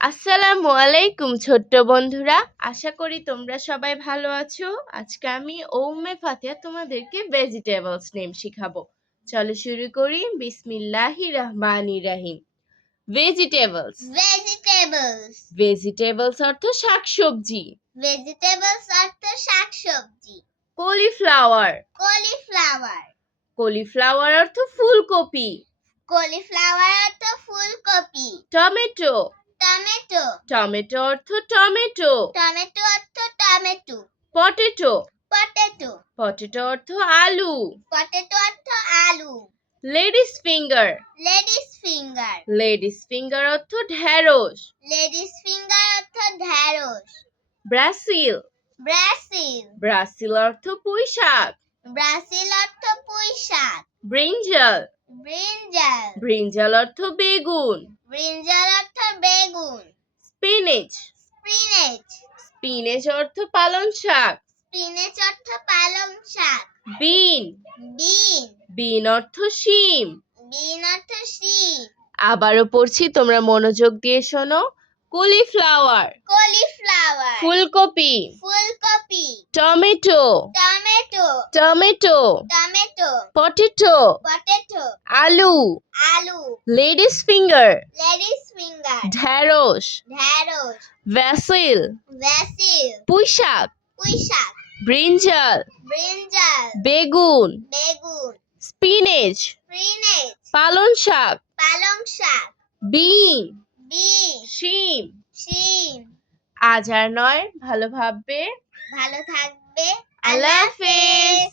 আসসালামু আলাইকুম ছোট্ট বন্ধুরা, আশা করি তোমরা সবাই ভালো আছো। আজকে আমি ওম্মে ফাতিহা তোমাদেরকে ভেজিটেবলস নেম শিখাবো। চলো শুরু করি। বিসমিল্লাহির রহমানির রহিম। ভেজিটেবলস। ভেজিটেবলস ভেজিটেবলস অর্থ শাকসবজি। ভেজিটেবলস অর্থ শাকসবজি। কলিফ্লাওয়ার। কলিফ্লাওয়ার কলিফ্লাওয়ার অর্থ ফুলকপি। কলিফ্লাওয়ার অর্থ ফুলকপি। টমেটো। টমেটো টমেটো অর্থ টমেটো। টমেটো অর্থ টমেটো। পটেটো। পটেটো পটেটো অর্থ আলু। পটেটো অর্থ আলু। Ladies finger. Ladies finger ladies finger অর্থ ঢেঁড়স। লেডিস ফিঙ্গার অর্থ ঢেঁড়স। ব্রাসিল। ব্রাজিল ব্রাসিল অর্থ পুঁই শাক। ব্রাজিল অর্থ পুঁই শাক। ব্রিঞ্জাল। ব্রিঞ্জাল ব্রিঞ্জাল অর্থ বেগুন। ব্রিঞ্জাল অর্থ বেগুন। স্পিনেচ। স্পিনেচ স্পিনেচ অর্থ পালং শাক। স্পিনেচ অর্থ পালং শাক। বিন। বিন বিন অর্থ শিম। বিন অর্থ শিম। আবারও পড়ছি, তোমরা মনোযোগ দিয়ে শোনো। কলিফ্লাওয়ার। কলিফ্লাওয়ার ফুলকপি। ফুলকপি। Tomato. Tomato tomato. Tomato. Potato. Potato আলু। আলু। Ladies finger. লেডিস ফিঙ্গার ঢেঁড়স। ঢেঁড়স। ব্রাসিল। ব্রাজিল পুঁই শাক। পুঁই শাক। ব্রিঞ্জাল। ব্রিঞ্জাল বেগুন। বেগুন। স্পিনেচ। স্পিনেচ পালং শাক। পালং শাক। বিন। বিন শিম। শিম। আজ আর নয়, ভালো ভাববে। ভালো থাকবে। আল্লাহ হাফেজ।